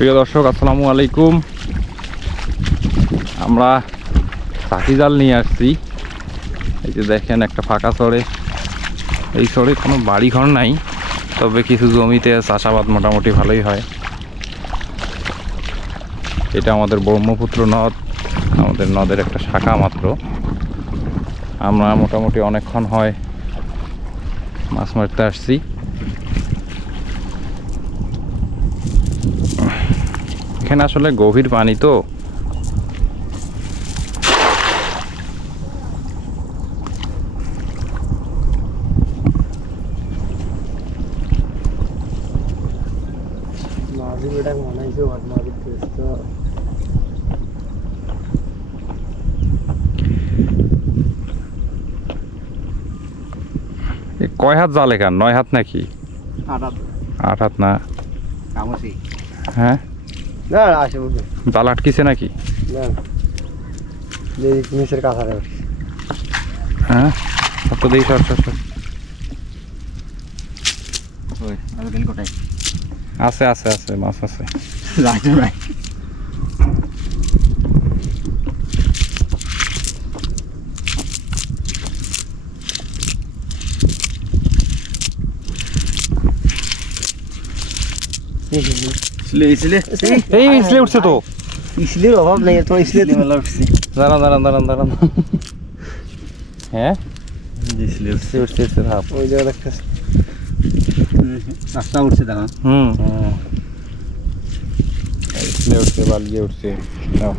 প্রিয় দর্শক, আসসালামু আলাইকুম। আমরা চাকি জাল নিয়ে আসছি। এই যে দেখেন, একটা ফাঁকা চরে। এই চরে কোনো বাড়ি ঘর নাই, তবে কিছু জমিতে চাষাবাদ মোটামুটি ভালোই হয়। এটা আমাদের ব্রহ্মপুত্র নদ, আমাদের নদের একটা শাখা মাত্র। আমরা মোটামুটি অনেকক্ষণ হয় মাছ মারতে আসছি। এখানে আসলে গভীর পানি তো, কয় হাত জাল এখান? 9 হাত নাকি 8 হাত? না, হ্যাঁ জাল আটকিছে নাকি? হ্যাঁ, তো দেখি সর সর সর। আছে আছে আছে, মাছ আছে। এই ইসলে উঠছে তো। ইসলির অভাব নেই, তোমার ইসলি মেলা উঠছে। দাঁড়ান দাঁড়ান দাঁড়ান দাঁড়ান। হ্যাঁ, ইসলি উঠছে উঠছে উঠছে, ধাপ। ওই জায়গা দেখতেছে রাস্তা উঠছে, দাঁড়া। ইসলে উঠছে, বালিয়ে উঠছে। নাও।